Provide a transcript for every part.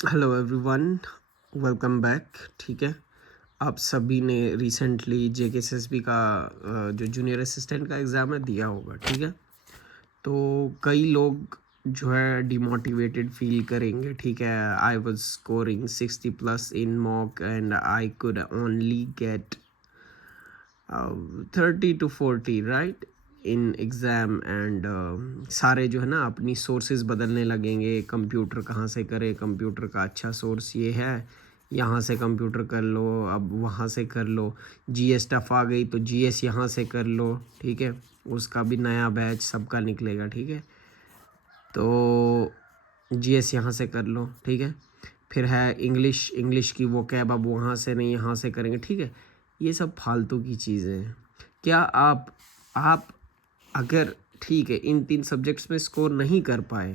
Hello everyone, welcome back. ठीक है, आप सभी ने रिसेंटली जेकेएसएसबी का जो जूनियर असिस्टेंट का एग्ज़ाम है दिया होगा। ठीक है, तो कई लोग जो है डिमोटिवेटेड फील करेंगे। ठीक है, I was scoring 60 plus in mock and I could only get 30 to 40 right in exam and सारे जो है ना अपनी सोर्सेज बदलने लगेंगे। कंप्यूटर कहाँ से करें, कंप्यूटर का अच्छा सोर्स ये है, यहाँ से कंप्यूटर कर लो, अब वहाँ से कर लो। जीएस टफ आ गई तो जीएस यहाँ से कर लो। ठीक है, उसका भी नया बैच सबका निकलेगा। ठीक है, तो जीएस यहाँ से कर लो। ठीक है, फिर है इंग्लिश, इंग्लिश की वो कैब अब वहाँ से नहीं यहाँ से करेंगे। ठीक है, ये सब फालतू की चीज़ें हैं। क्या आप अगर ठीक है इन 3 सब्जेक्ट्स में स्कोर नहीं कर पाए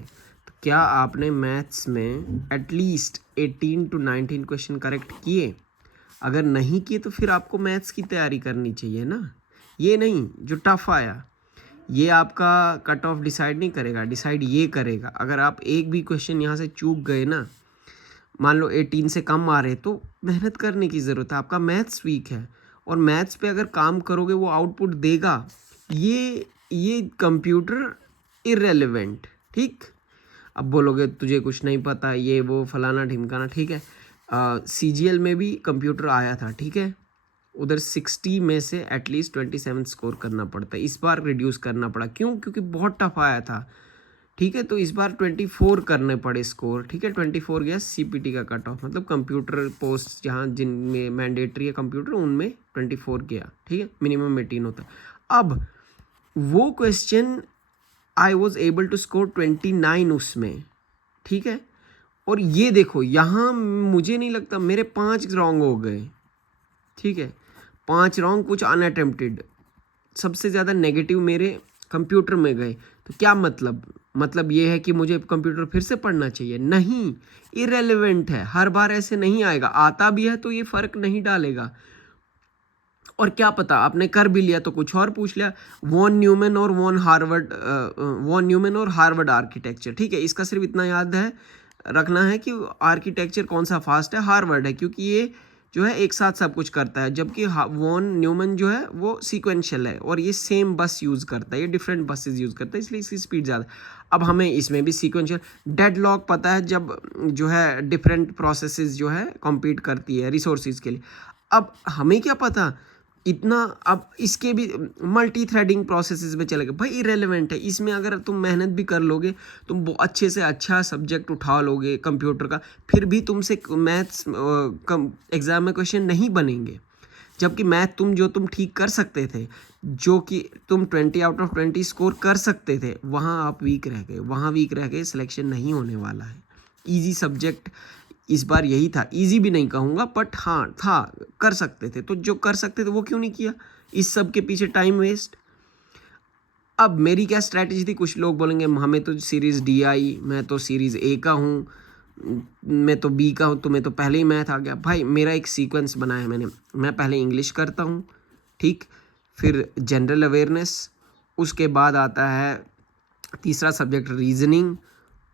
तो क्या आपने मैथ्स में एटलीस्ट 18 to 19 क्वेश्चन करेक्ट किए? अगर नहीं किए तो फिर आपको मैथ्स की तैयारी करनी चाहिए ना। ये नहीं जो टफ आया ये आपका कट ऑफ डिसाइड नहीं करेगा, डिसाइड ये करेगा। अगर आप एक भी क्वेश्चन यहाँ से चूक गए ना, मान लो 18 से कम आ रहे, तो मेहनत करने की ज़रूरत है। आपका मैथ्स वीक है और मैथ्स पे अगर काम करोगे वो आउटपुट देगा। ये कंप्यूटर इररेलेवेंट। ठीक, अब बोलोगे तुझे कुछ नहीं पता, ये वो फलाना ढिमकाना। ठीक है, सीजीएल में भी कंप्यूटर आया था। ठीक है, उधर 60 में से एटलीस्ट 27 स्कोर करना पड़ता है। इस बार रिड्यूस करना पड़ा, क्यों? क्योंकि बहुत टफ आया था। ठीक है, तो इस बार 24 करने पड़े स्कोर। ठीक है, 24 गया सीपीटी का कट ऑफ, मतलब कंप्यूटर पोस्ट जहाँ जिनमें मैंडेटरी है कंप्यूटर उनमें 24 गया। ठीक है, मिनिमम 18 होता है। अब वो question I was able to score 29 उसमें। ठीक है, और ये देखो यहाँ मुझे नहीं लगता मेरे 5 रॉन्ग हो गए। ठीक है, 5 रॉन्ग, कुछ अनअटेम्प्टेड, सबसे ज़्यादा नेगेटिव मेरे कंप्यूटर में गए। तो क्या मतलब ये है कि मुझे कंप्यूटर फिर से पढ़ना चाहिए? नहीं, इरेलीवेंट है। हर बार ऐसे नहीं आएगा, आता भी है तो ये फ़र्क नहीं डालेगा। और क्या पता आपने कर भी लिया तो कुछ और पूछ लिया, वॉन न्यूमैन और हार्वर्ड आर्किटेक्चर। ठीक है, इसका सिर्फ इतना याद है रखना है कि आर्किटेक्चर कौन सा फास्ट है, हार्वर्ड है, क्योंकि ये जो है एक साथ सब कुछ करता है, जबकि वॉन न्यूमैन जो है वो सीक्वेंशियल है और ये सेम बस यूज़ करता है, ये डिफरेंट बसेस यूज़ करता है, इसलिए इसकी स्पीड ज़्यादा। अब हमें इसमें भी सीक्वेंशियल डेडलॉक पता है, जब जो है डिफरेंट प्रोसेसेस जो है कॉम्पीट करती है रिसोर्सेज के लिए। अब हमें क्या पता इतना, अब इसके भी मल्टी थ्रेडिंग प्रोसेसेस में चलेगा भाई, इरेलीवेंट है। इसमें अगर तुम मेहनत भी कर लोगे, तुम अच्छे से अच्छा सब्जेक्ट उठा लोगे कंप्यूटर का, फिर भी तुमसे मैथ्स एग्जाम में क्वेश्चन नहीं बनेंगे। जबकि मैथ तुम ठीक कर सकते थे, जो कि तुम 20 out of 20 स्कोर कर सकते थे, वहाँ आप वीक रह गए, वहाँ वीक रह गए, सिलेक्शन नहीं होने वाला है। ईजी सब्जेक्ट इस बार यही था, इजी भी नहीं कहूँगा बट हाँ था, कर सकते थे। तो जो कर सकते थे वो क्यों नहीं किया? इस सब के पीछे टाइम वेस्ट। अब मेरी क्या स्ट्रैटेजी थी? कुछ लोग बोलेंगे हमें तो सीरीज़ डी आई, मैं तो सीरीज़ ए का हूँ, मैं तो बी का हूँ, तुम्हें तो पहले ही मैथ आ गया। भाई मेरा एक सीक्वेंस बनाया मैंने, मैं पहले इंग्लिश करता हूँ, ठीक, फिर जनरल अवेयरनेस, उसके बाद आता है तीसरा सब्जेक्ट रीजनिंग,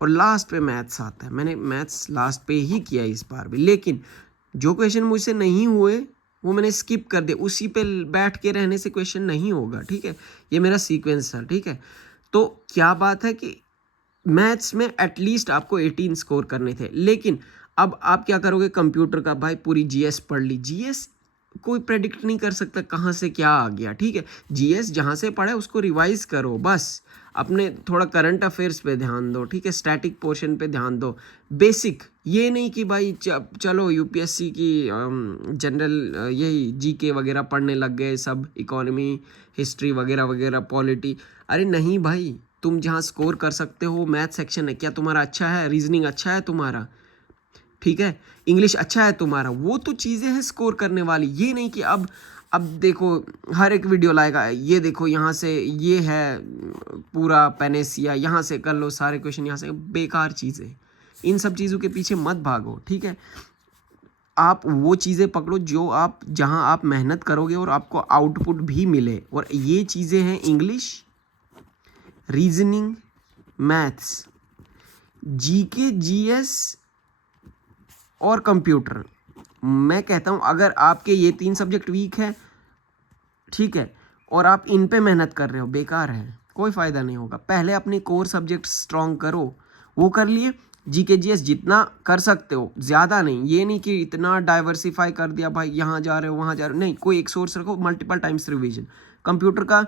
और लास्ट पे मैथ्स आता है। मैंने मैथ्स लास्ट पे ही किया इस बार भी, लेकिन जो क्वेश्चन मुझसे नहीं हुए वो मैंने स्किप कर दिया, उसी पे बैठ के रहने से क्वेश्चन नहीं होगा। ठीक है, ये मेरा सीक्वेंस था। ठीक है, तो क्या बात है कि मैथ्स में एटलीस्ट आपको 18 स्कोर करने थे, लेकिन अब आप क्या करोगे? कंप्यूटर का भाई पूरी जीएस पढ़ ली। जीएस कोई प्रेडिक्ट नहीं कर सकता कहाँ से क्या आ गया। ठीक है, जीएस जहाँ से पढ़े उसको रिवाइज करो बस, अपने थोड़ा करंट अफेयर्स पे ध्यान दो। ठीक है, स्टैटिक पोर्शन पे ध्यान दो, बेसिक। ये नहीं कि भाई चलो यूपीएससी की जनरल यही जीके वगैरह पढ़ने लग गए सब, इकोनॉमी, हिस्ट्री वगैरह वगैरह, पॉलिटी। अरे नहीं भाई, तुम जहाँ स्कोर कर सकते हो मैथ सेक्शन है, क्या तुम्हारा अच्छा है? रीजनिंग अच्छा है तुम्हारा? ठीक है, इंग्लिश अच्छा है तुम्हारा? वो तो चीज़ें हैं स्कोर करने वाली। ये नहीं कि अब देखो हर एक वीडियो लाएगा, ये देखो यहाँ से ये है पूरा पैनेसिया, यहाँ से कर लो सारे क्वेश्चन, यहाँ से। बेकार चीज़ें, इन सब चीज़ों के पीछे मत भागो। ठीक है, आप वो चीज़ें पकड़ो जो आप, जहाँ आप मेहनत करोगे और आपको आउटपुट भी मिले, और ये चीज़ें हैं English, reasoning, maths, GK, GS, और कंप्यूटर, मैं कहता हूँ अगर आपके ये 3 सब्जेक्ट वीक है, ठीक है, और आप इन पे मेहनत कर रहे हो, बेकार है, कोई फ़ायदा नहीं होगा। पहले अपने कोर सब्जेक्ट स्ट्रॉन्ग करो, वो कर लिए। जीके जीएस जितना कर सकते हो, ज़्यादा नहीं, ये नहीं कि इतना डाइवर्सिफाई कर दिया भाई, यहाँ जा रहे हो वहाँ जा रहे हो, नहीं, कोई एक सोर्स रखो, मल्टीपल टाइम्स रिवीजन। कंप्यूटर का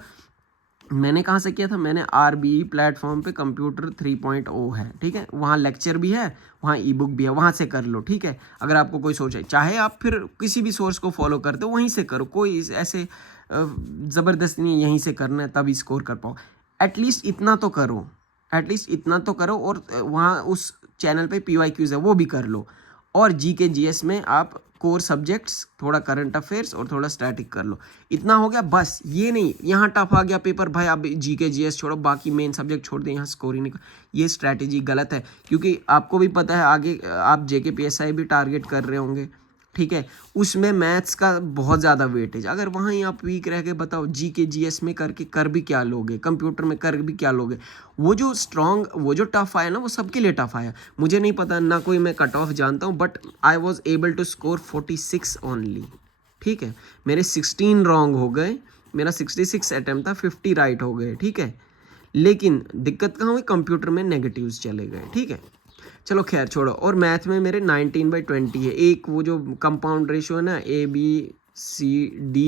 मैंने कहाँ से किया था, मैंने आरबी प्लेटफॉर्म पे कंप्यूटर 3.0 है, ठीक है, वहाँ लेक्चर भी है, वहाँ ई बुक भी है, वहाँ से कर लो, ठीक है। अगर आपको कोई सोच है, चाहे आप फिर किसी भी सोर्स को फॉलो करते हो वहीं से करो, कोई ऐसे ज़बरदस्ती नहीं यहीं से करना है तभी स्कोर कर पाओ। एटलीस्ट इतना तो करो, एटलीस्ट इतना तो करो, और वहाँ उस चैनल पे PYQs है वो भी कर लो। और जीके जीएस में आप कोर सब्जेक्ट्स, थोड़ा करंट अफेयर्स और थोड़ा स्टैटिक कर लो, इतना हो गया बस। ये नहीं यहाँ टफ आ गया पेपर भाई आप जीके जीएस छोड़ो, बाकी मेन सब्जेक्ट छोड़ दें, यहाँ स्कोर ही नहीं, ये स्ट्रैटेजी गलत है। क्योंकि आपको भी पता है आगे आप जेके पीएसआई भी टारगेट कर रहे होंगे, ठीक है, उसमें मैथ्स का बहुत ज़्यादा वेटेज, अगर वहाँ ही आप वीक रह के बताओ जीके जीएस में करके कर भी क्या लोगे, कंप्यूटर में कर भी क्या लोगे। वो जो स्ट्रॉन्ग, वो जो टफ आया ना, वो सबके लिए टफ आया, मुझे नहीं पता ना कोई मैं कट ऑफ जानता हूँ, but I was able to score 46 only, ठीक है, मेरे 16 रॉन्ग हो गए, मेरा 66 अटैम्प्ट था, 50 राइट हो गए, ठीक है। लेकिन दिक्कत कहाँ हुई, कंप्यूटर में नेगेटिव्स चले गए, ठीक है, चलो खैर छोड़ो। और मैथ में मेरे 19/20 है, एक वो जो कंपाउंड रेशो है ना, ABCD,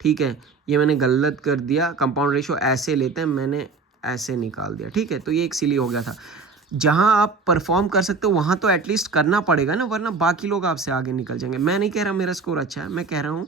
ठीक है, ये मैंने गलत कर दिया, कंपाउंड रेशो ऐसे लेते हैं, मैंने ऐसे निकाल दिया, ठीक है, तो ये एक सिली हो गया था। जहाँ आप परफॉर्म कर सकते हो वहाँ तो एटलीस्ट करना पड़ेगा ना, वरना बाकी लोग आपसे आगे निकल जाएंगे। मैं नहीं कह रहा मेरा स्कोर अच्छा है, मैं कह रहा हूँ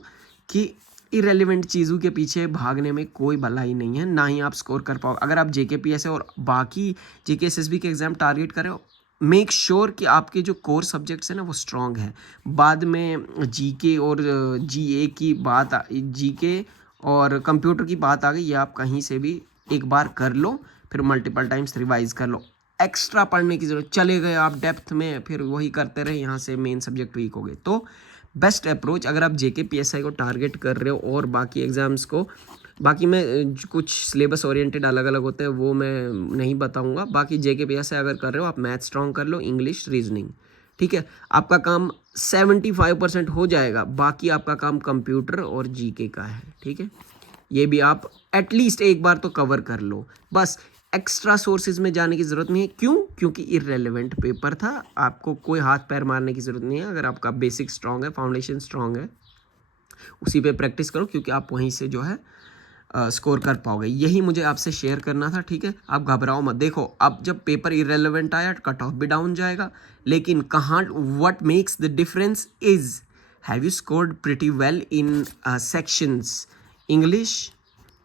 कि इरेलीवेंट चीज़ों के पीछे भागने में कोई भलाई नहीं है, ना ही आप स्कोर कर पाओ। अगर आप JKPSA और बाकी JKSSB के एग्ज़ाम टारगेट कर रहे हो, मेक श्योर कि आपके जो कोर सब्जेक्ट्स हैं ना वो स्ट्रॉन्ग है। बाद में जीके और GA की बात, जीके और कंप्यूटर की बात आ गई, ये आप कहीं से भी एक बार कर लो, फिर मल्टीपल टाइम्स रिवाइज कर लो, एक्स्ट्रा पढ़ने की जरूरत, चले गए आप डेप्थ में फिर वही करते रहे, यहाँ से मेन सब्जेक्ट वीक हो गए। तो बेस्ट अप्रोच, अगर आप JKPSI को टारगेट कर रहे हो और बाकी एग्ज़ाम्स को, बाकी मैं कुछ सिलेबस ओरिएंटेड अलग अलग होते हैं वो मैं नहीं बताऊंगा, बाकी JKPSI अगर कर रहे हो आप मैथ स्ट्रॉन्ग कर लो, इंग्लिश, रीजनिंग, ठीक है, आपका काम 75% हो जाएगा, बाकी आपका काम कंप्यूटर और जीके का है, ठीक है, ये भी आप एटलीस्ट एक बार तो कवर कर लो बस। एक्स्ट्रा सोर्सेज में जाने की ज़रूरत नहीं है, क्यों, क्योंकि इररेलेवेंट पेपर था, आपको कोई हाथ पैर मारने की ज़रूरत नहीं है। अगर आपका बेसिक स्ट्रॉन्ग है, फाउंडेशन स्ट्रॉन्ग है, उसी पे प्रैक्टिस करो, क्योंकि आप वहीं से जो है स्कोर कर पाओगे। यही मुझे आपसे शेयर करना था, ठीक है, आप घबराओ मत। देखो अब जब पेपर इररेलेवेंट आया कट ऑफ भी डाउन जाएगा, लेकिन कहाँ, what makes the difference is have you scored pretty well in sections English,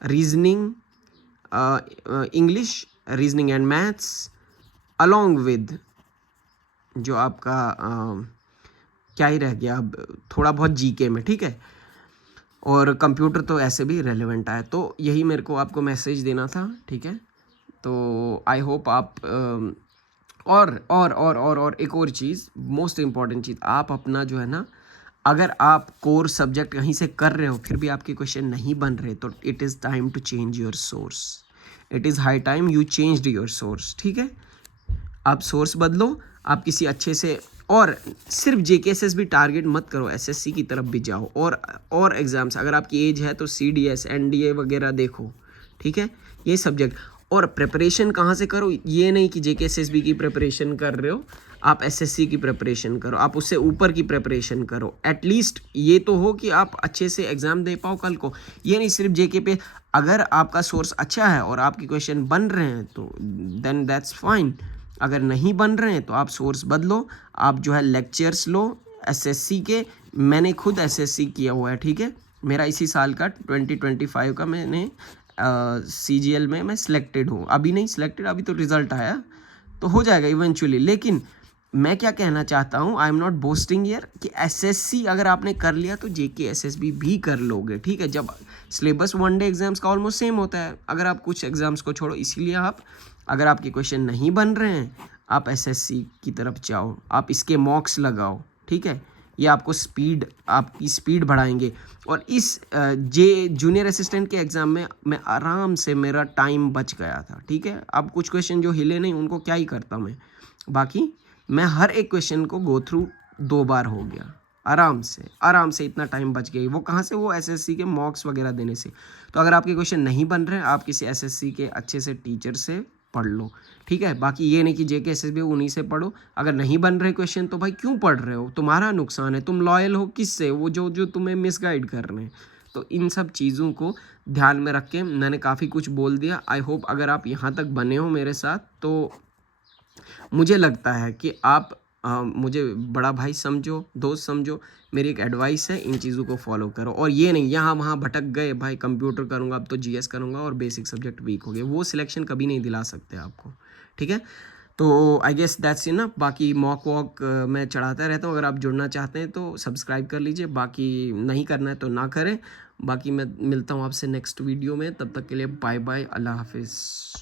reasoning, English, reasoning and maths, along with जो आपका क्या ही रह गया अब, थोड़ा बहुत जीके में, ठीक है, और कंप्यूटर तो ऐसे भी रेलेवेंट आया। तो यही मेरे को आपको मैसेज देना था, ठीक है, तो आई होप आप और एक और चीज़, मोस्ट इम्पॉर्टेंट चीज़, आप अपना जो है ना, अगर आप कोर सब्जेक्ट कहीं से कर रहे हो फिर भी आपके क्वेश्चन नहीं बन रहे, तो it is time to change your source, it is high time you changed your source, ठीक है, आप सोर्स बदलो, आप किसी अच्छे से, और सिर्फ JKSS भी टारगेट मत करो, SSC की तरफ भी जाओ, और एग्ज़ाम्स, अगर आपकी एज है तो CDS NDA वगैरह देखो, ठीक है, ये सब्जेक्ट। और प्रिपरेशन कहाँ से करो, ये नहीं कि JKSSB की प्रिपरेशन कर रहे हो आप SSC की प्रिपरेशन करो, आप उससे ऊपर की प्रिपरेशन करो, एटलीस्ट ये तो हो कि आप अच्छे से एग्ज़ाम दे पाओ कल को। ये नहीं सिर्फ JK पे, अगर आपका सोर्स अच्छा है और आपके क्वेश्चन बन रहे हैं तो देन दैट्स फाइन, अगर नहीं बन रहे हैं तो आप सोर्स बदलो, आप जो है लेक्चर्स लो SSC के। मैंने खुद SSC किया हुआ है, ठीक है, मेरा इसी साल का 2025 का मैंने CGL में मैं सिलेक्टेड हूँ, अभी नहीं सिलेक्टेड, अभी तो रिज़ल्ट आया, तो हो जाएगा इवेंचुअली। लेकिन मैं क्या कहना चाहता हूँ, I am not boasting here, कि SSC अगर आपने कर लिया तो JKSSB भी कर लोगे, ठीक है, जब सिलेबस वनडे एग्जाम्स का ऑलमोस्ट सेम होता है, अगर आप कुछ एग्जाम्स को छोड़ो, इसीलिए आप, अगर आपके क्वेश्चन नहीं बन रहे हैं आप SSC की तरफ जाओ, आप इसके मॉक्स लगाओ, ठीक है, ये आपको स्पीड, आपकी स्पीड बढ़ाएंगे। और इस जूनियर असिस्टेंट के एग्ज़ाम में मैं आराम से, मेरा टाइम बच गया था, ठीक है, अब कुछ क्वेश्चन जो हिले नहीं उनको क्या ही करता मैं, बाकी मैं हर एक क्वेश्चन को गो थ्रू 2 बार हो गया, आराम से इतना टाइम बच गई। वो कहाँ से? वो एसएससी के मॉक्स वगैरह देने से। तो अगर आपके क्वेश्चन नहीं बन रहे, आप किसी एसएससी के अच्छे से टीचर से पढ़ लो, ठीक है। बाकी ये नहीं कि जेके एसएसबी उन्हीं से पढ़ो। अगर नहीं बन रहे क्वेश्चन तो भाई क्यों पढ़ रहे हो? तुम्हारा नुकसान है। तुम लॉयल हो किससे? वो जो जो तुम्हें मिसगाइड कर रहे हैं। तो इन सब चीज़ों को ध्यान में रख के मैंने काफ़ी कुछ बोल दिया। आई होप अगर आप यहाँ तक बने हो मेरे साथ, तो मुझे लगता है कि आप मुझे बड़ा भाई समझो, दोस्त समझो। मेरी एक एडवाइस है, इन चीज़ों को फॉलो करो। और ये नहीं यहाँ वहाँ भटक गए भाई, कंप्यूटर करूँगा अब तो जीएस करूँगा और बेसिक सब्जेक्ट वीक हो गए, वो सिलेक्शन कभी नहीं दिला सकते आपको, ठीक है। तो आई गेस दैट्स इनफ। बाकी मॉक वॉक मैं चढ़ाता रहता हूँ, अगर आप जुड़ना चाहते हैं तो सब्सक्राइब कर लीजिए, बाकी नहीं करना है तो ना करें। बाकी मैं मिलता हूँ आपसे नेक्स्ट वीडियो में, तब तक के लिए बाय बाय, अल्लाह हाफिज़।